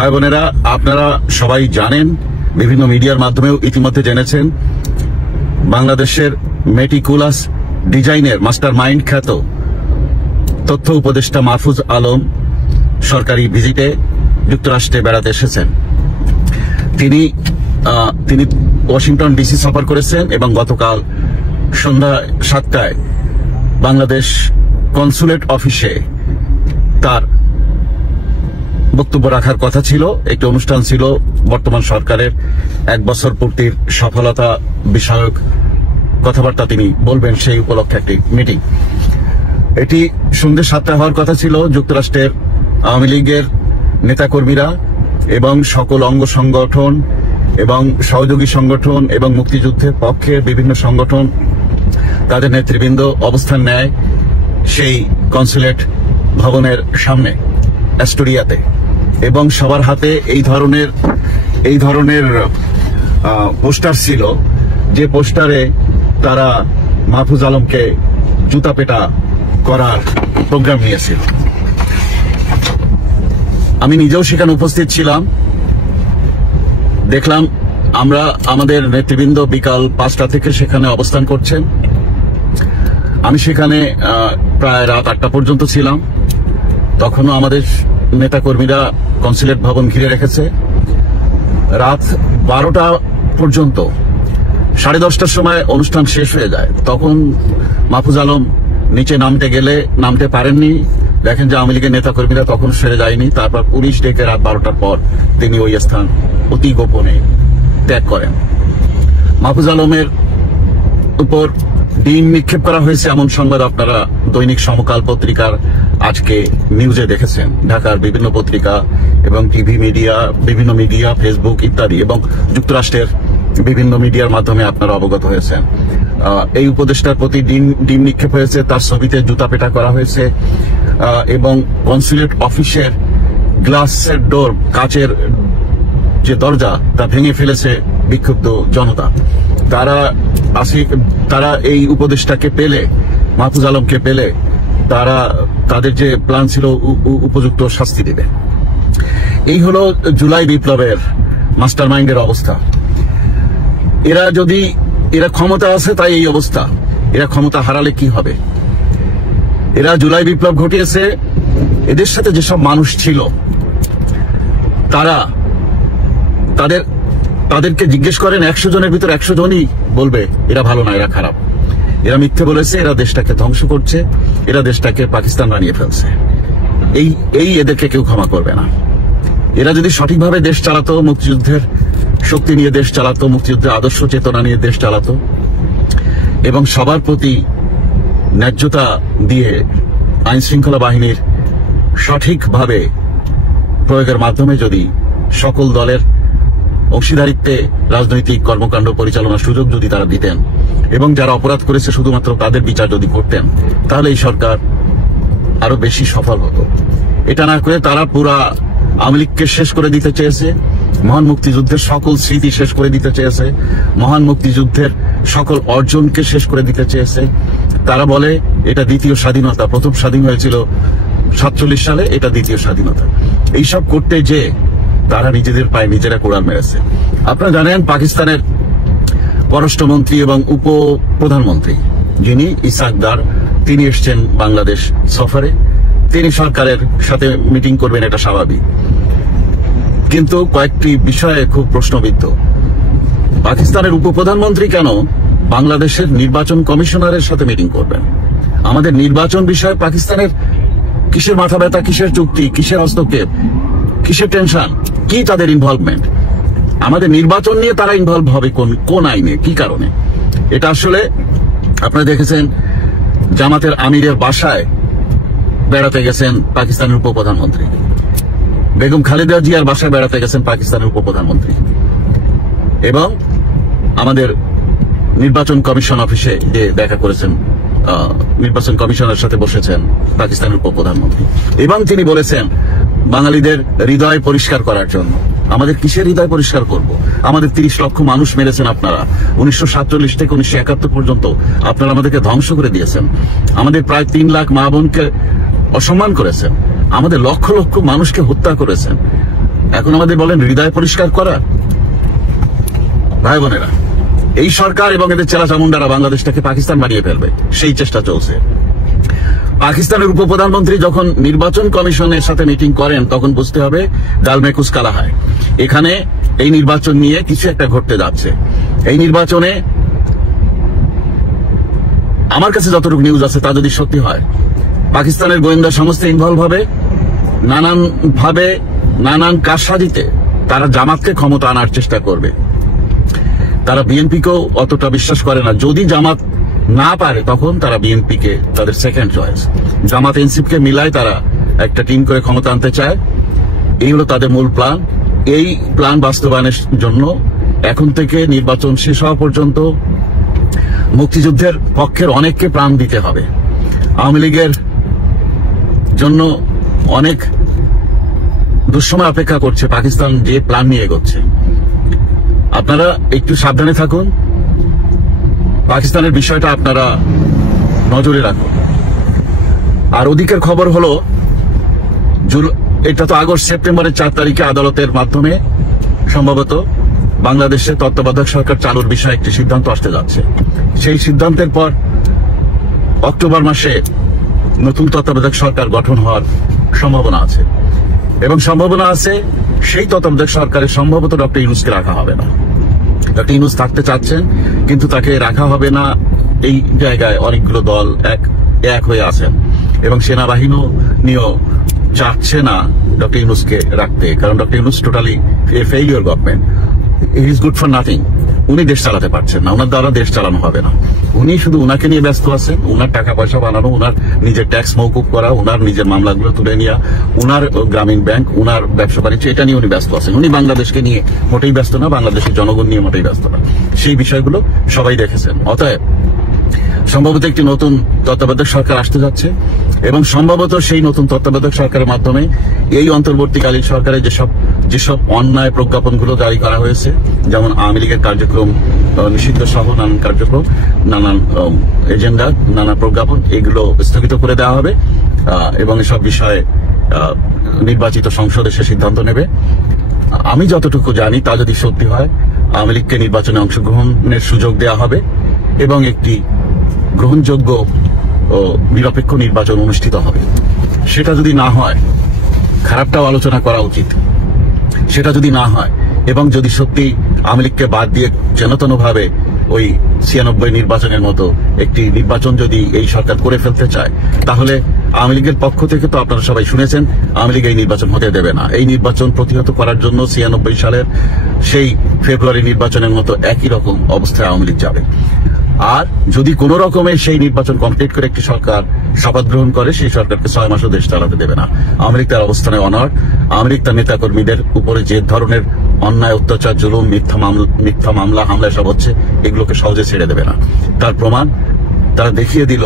ভাই বোনেরা, আপনারা সবাই জানেন, বিভিন্ন মিডিয়ার মাধ্যমেও ইতিমধ্যে জেনেছেন, বাংলাদেশের মেটিকুলাস ডিজাইনের মাস্টার মাইন্ড খ্যাত তথ্য উপদেষ্টা মাহফুজ আলম সরকারি ভিজিটে যুক্তরাষ্ট্রে বেড়াতে এসেছেন। তিনি ওয়াশিংটন ডিসি সফর করেছেন এবং গতকাল সন্ধ্যা 7টায় বাংলাদেশ কনসুলেট অফিসে তার বক্তব্য রাখার কথা ছিল। একটি অনুষ্ঠান ছিল, বর্তমান সরকারের 1 বছর পূর্তির সফলতা বিষয়ক কথাবার্তা তিনি বলবেন, সেই উপলক্ষে একটি মিটিং। এটি সন্ধ্যে 7টায় হওয়ার কথা ছিল। যুক্তরাষ্ট্রের আওয়ামী লীগের নেতাকর্মীরা এবং সকল অঙ্গ সংগঠন এবং সহযোগী সংগঠন এবং মুক্তিযুদ্ধের পক্ষে বিভিন্ন সংগঠন তাদের নেতৃবৃন্দ অবস্থান নেয় সেই কনসুলেট ভবনের সামনে অ্যাস্টোরিয়াতে, এবং সবার হাতে এই ধরনের পোস্টার ছিল, যে পোস্টারে তারা মাহফুজ আলমকে জুতা পেটা করার প্রোগ্রাম নিয়েছিল। আমি নিজেও সেখানে উপস্থিত ছিলাম। দেখলাম আমাদের নেতৃবৃন্দ বিকাল 5টা থেকে সেখানে অবস্থান করছেন। আমি সেখানে প্রায় রাত 8টা পর্যন্ত ছিলাম। তখনও আমাদের নেতাকর্মীরা কনসুলেট ভবন ঘিরে রেখেছে। রাত 12টা পর্যন্ত, 10:30টার সময় অনুষ্ঠান শেষ হয়ে যায়। তখন মাহফুজ আলম নিচে নামতে পারেননি। দেখেন যে আওয়ামী লীগের নেতাকর্মীরা তখন সেরে যায়নি। তারপর পুলিশ ডেকে রাত 12টার পর তিনি ওই স্থান অতি গোপনে ত্যাগ করেন। মাহফুজ আলমের উপর ডিম নিক্ষেপ করা হয়েছে এমন সংবাদ আপনারা দৈনিক সমকাল পত্রিকার আজকে নিউজে দেখেছেন। ঢাকার বিভিন্ন পত্রিকা এবং টিভি মিডিয়া, বিভিন্ন মিডিয়া, ফেসবুক ইত্যাদি, এবং যুক্তরাষ্ট্রের বিভিন্ন মিডিয়ার মাধ্যমে আপনারা অবগত হয়েছেন। এই উপদেষ্টার প্রতি ডিম নিক্ষেপ হয়েছে, তার ছবিতে জুতা পেটা করা হয়েছে, এবং কনসুলেট অফিসের গ্লাসের ডোর, কাচের যে দরজা, তা ভেঙে ফেলেছে বিক্ষুব্ধ জনতা। তারা এই উপদেষ্টাকে পেলে, মাহফুজ আলমকে পেলে, তাদের যে প্ল্যান ছিল উপযুক্ত শাস্তি দেবে। এই হলো জুলাই বিপ্লবের মাস্টার মাইন্ডের অবস্থা। এরা ক্ষমতা আছে তাই এই অবস্থা। এরা ক্ষমতা হারালে কি হবে? এরা জুলাই বিপ্লব ঘটিয়েছে। এদের সাথে যেসব মানুষ ছিল তাদেরকে জিজ্ঞেস করেন, 100 জনের ভিতর 100 জনই বলবে এরা ভালো না, এরা খারাপ, এরা মিথ্যে বলেছে, এরা দেশটাকে ধ্বংস করছে, এরা দেশটাকে পাকিস্তান বানিয়ে ফেলছে। এদেরকে কেউ ক্ষমা করবে না। এরা যদি সঠিকভাবে দেশ চালাতো, মুক্তিযুদ্ধের শক্তি নিয়ে দেশ চালাতো, মুক্তিযুদ্ধের আদর্শ চেতনা নিয়ে দেশ চালাতো, এবং সবার প্রতি ন্যায্যতা দিয়ে আইন শৃঙ্খলা বাহিনীর সঠিকভাবে প্রয়োগের মাধ্যমে যদি সকল দলের অংশীদারিত্বে রাজনৈতিক কর্মকাণ্ড পরিচালনার সুযোগ যদি তারা দিতেন, এবং যারা অপরাধ করেছে শুধুমাত্র তাদের বিচার যদি করতেন, তাহলে এই সরকার আরো বেশি সফল হতো। এটা না করে তারা পুরা আওয়ামী লীগকে শেষ করে দিতে চেয়েছে, মহান মুক্তিযুদ্ধের সকল স্মৃতি শেষ করে দিতে চেয়েছে, মহান মুক্তিযুদ্ধের সকল অর্জনকে শেষ করে দিতে চেয়েছে। তারা বলে এটা দ্বিতীয় স্বাধীনতা, প্রথম স্বাধীন হয়েছিল 47 সালে, এটা দ্বিতীয় স্বাধীনতা। এইসব করতে যে তারা নিজেদের পায়ে নিজেরা কোড়াল মেরেছে। আপনারা জানেন, পাকিস্তানের পররাষ্ট্রমন্ত্রী এবং উপপ্রধানমন্ত্রী যিনি ইসাক দার, তিনি এসছেন বাংলাদেশ সফরে। তিনি সরকারের সাথে মিটিং করবেন, এটা স্বাভাবিক, কিন্তু কয়েকটি বিষয়ে খুব প্রশ্নবিদ্ধ। পাকিস্তানের উপপ্রধানমন্ত্রী কেন বাংলাদেশের নির্বাচন কমিশনারের সাথে মিটিং করবেন? আমাদের নির্বাচন বিষয়ে পাকিস্তানের কিসের মাথা ব্যথা, কিসের চুক্তি, কিসের হস্তক্ষেপ, কিসের টেনশন, কি তাদের ইনভলভমেন্ট? আমাদের নির্বাচন নিয়ে তারা ইনভলভ হবে কোন আইনে, কি কারণে? এটা আসলে আপনারা দেখেছেন, জামাতের আমিরের বাসায় বেড়াতে গেছেন পাকিস্তানের উপপ্রধানমন্ত্রী, বেগম খালেদা জিয়ার বাসায় বেড়াতে গেছেন পাকিস্তানের উপপ্রধানমন্ত্রী, এবং আমাদের নির্বাচন কমিশন অফিসে যে দেখা করেছেন, নির্বাচন কমিশনের সাথে বসেছেন পাকিস্তানের উপপ্রধানমন্ত্রী, এবং তিনি বলেছেন বাঙালিদের হৃদয় পরিষ্কার করার জন্য। আমাদের কিসের হৃদয় পরিষ্কার করব? আমাদের 30 লক্ষ মানুষ মেরেছেন আপনারা। 1947 থেকে 1971 পর্যন্ত আপনারা আমাদেরকে ধ্বংস করে দিয়েছেন। আমাদের প্রায় 3 লাখ মা বোনকে অসম্মান করেছেন। আমাদের লক্ষ লক্ষ মানুষকে হত্যা করেছেন। এখন আমাদের বলেন হৃদয় পরিষ্কার করা। ভাই বোনেরা, এই সরকার এবং এদের চেলা চামুন্ডারা বাংলাদেশটাকে পাকিস্তান বানিয়ে ফেলবে, সেই চেষ্টা চলছে। পাকিস্তানের উপপ্রধানমন্ত্রী যখন নির্বাচন কমিশনের সাথে মিটিং করেন তখন বুঝতে হবে ডাল মে কুছ কালা হয়। এখানে এই নির্বাচন নিয়ে কিছু একটা ঘটতে যাচ্ছে। এই নির্বাচনে আমার কাছে যতটুকু নিউজ আছে তা যদি সত্যি হয়, পাকিস্তানের গোয়েন্দা সংস্থা ইনভলভ হবে, নানান কারসাজিতে তারা জামাতকে ক্ষমতা আনার চেষ্টা করবে। তারা বিএনপিকেও অতটা বিশ্বাস করে না। যদি জামাত না পারে তখন তারা বিএনপিকে তাদের সেকেন্ড চয়েস, জামাত এনসিপিকে মিলায় তারা একটা টিম করে ক্ষমতা আনতে চায়। এই হলো তাদের মূল প্ল্যান। এই প্ল্যান বাস্তবায়নের জন্য এখন থেকে নির্বাচন শেষ হওয়া পর্যন্ত মুক্তিযুদ্ধের পক্ষের অনেককে প্রাণ দিতে হবে। আওয়ামী লীগের জন্য অনেক দুঃসময় অপেক্ষা করছে পাকিস্তান যে প্ল্যান নিয়ে এগোচ্ছে। আপনারা একটু সাবধানে থাকুন, পাকিস্তানের বিষয়টা আপনারা নজরে রাখুন। আর ওদিকের খবর হলো এটা তো আগস্ট সেপ্টেম্বরের 4 তারিখে আদালতের মাধ্যমে সম্ভবত বাংলাদেশে তত্ত্বাবধায়ক সরকার চালুর বিষয়ে একটি সিদ্ধান্ত আসতে যাচ্ছে। সেই সিদ্ধান্তের পর অক্টোবর মাসে নতুন তত্ত্বাবধায়ক সরকার গঠন হওয়ার সম্ভাবনা আছে, এবং সম্ভাবনা আছে সেই তত্ত্বাবধায়ক সরকারের সম্ভবত ডক্টর ইউনূসকে রাখা হবে না। ডক্টর ইউনূস থাকতে চাচ্ছেন কিন্তু তাকে রাখা হবে না। এই জায়গায় অনেকগুলো দল এক হয়ে আছেন এবং সেনাবাহিনীও চাচ্ছে না ডক্টর ইউনূসকে রাখতে, কারণ doctor Yunus totally failure government. He is good for nothing. উনি দেশ চালাতে পারছেন না, ওনার দ্বারা দেশ চালানো হবে না। উনি শুধু উনাকে নিয়ে ব্যস্ত আছেন, উনার টাকা পয়সা বানানো, উনার নিজের ট্যাক্স মওকুফ করা, উনার নিজের মামলাগুলো তুলে নেওয়া, উনার গ্রামীণ ব্যাংক, উনার ব্যবসা বাণিজ্য, এটা নিয়ে উনি ব্যস্ত আছেন। উনি বাংলাদেশকে নিয়ে মোটেই ব্যস্ত না, বাংলাদেশের জনগণ নিয়ে মোটেই ব্যস্ত না। সেই বিষয়গুলো সবাই দেখেছেন। অতএব সম্ভবত একটি নতুন তত্ত্বাবধায়ক সরকার আসতে যাচ্ছে এবং সম্ভবত সেই নতুন তত্ত্বাবধায়ক সরকারের মাধ্যমে এই অন্তর্বর্তীকালীন সরকারের যেসব অন্যায় প্রজ্ঞাপনগুলো জারি করা হয়েছে, যেমন আওয়ামী লীগের কার্যক্রম নিষিদ্ধ সহ নানান কার্যক্রম, নানান এজেন্ডা, নানা প্রজ্ঞাপন, এগুলো স্থগিত করে দেওয়া হবে এবং এসব বিষয়ে নির্বাচিত সংসদে সে সিদ্ধান্ত নেবে। আমি যতটুকু জানি তা যদি সত্যি হয়, আওয়ামী লীগকে নির্বাচনে অংশগ্রহণের সুযোগ দেওয়া হবে এবং একটি গ্রহণযোগ্য ও নিরপেক্ষ নির্বাচন অনুষ্ঠিত হবে। সেটা যদি না হয়, খারাপটাও আলোচনা করা উচিত। সেটা যদি না হয় এবং যদি সত্যি আওয়ামী লীগকে বাদ দিয়ে যেনতেনভাবে ওই 96 নির্বাচনের মতো একটি নির্বাচন যদি এই সরকার করে ফেলতে চায়, তাহলে আওয়ামী লীগের পক্ষ থেকে তো আপনারা সবাই শুনেছেন আওয়ামী লীগ এই নির্বাচন হতে দেবে না। এই নির্বাচন প্রতিহত করার জন্য 96 সালের সেই ফেব্রুয়ারি নির্বাচনের মতো একই রকম অবস্থায় আওয়ামী লীগ যাবে। আর যদি কোন রকমের সেই নির্বাচন কমপ্লিট করে একটি সরকার শপথ গ্রহণ করে, সেই সরকারকে 6 মাসও দেশ চালাতে দেবে না। আওয়ামী লীগ তার অবস্থানে অনড়। আওয়ামী লীগ তার নেতাকর্মীদের উপরে যে ধরনের অন্যায়, অত্যাচার, জুলুম, মিথ্যা মামলা হামলা সব হচ্ছে, এগুলোকে সহজে ছেড়ে দেবে না। তার প্রমাণ তারা দেখিয়ে দিল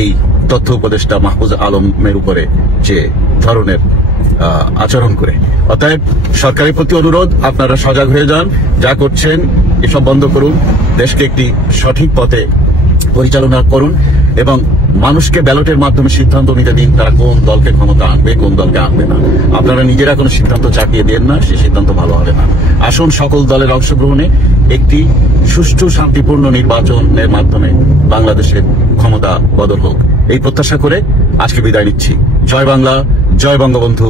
এই তথ্য উপদেষ্টা মাহফুজ আলমের উপরে যে ধরনের আচরণ করে। অতএব সরকারের প্রতি অনুরোধ, আপনারা সজাগ হয়ে যান, যা করছেন এসব বন্ধ করুন, দেশকে একটি সঠিক পথে পরিচালনা করুন এবং মানুষকে ব্যালটের মাধ্যমে সিদ্ধান্ত নিতে দিন তারা কোন দলকে ক্ষমতা আনবে, কোন দলকে আনবে না। আপনারা নিজেরা কোনো সিদ্ধান্ত চাপিয়ে দেন না, সেই সিদ্ধান্ত ভালো হবে না। আসুন সকল দলের অংশগ্রহণে একটি সুষ্ঠু শান্তিপূর্ণ নির্বাচনের মাধ্যমে বাংলাদেশের ক্ষমতা বদল হোক, এই প্রত্যাশা করে আজকে বিদায় নিচ্ছি। জয় বাংলা, জয় বঙ্গবন্ধু।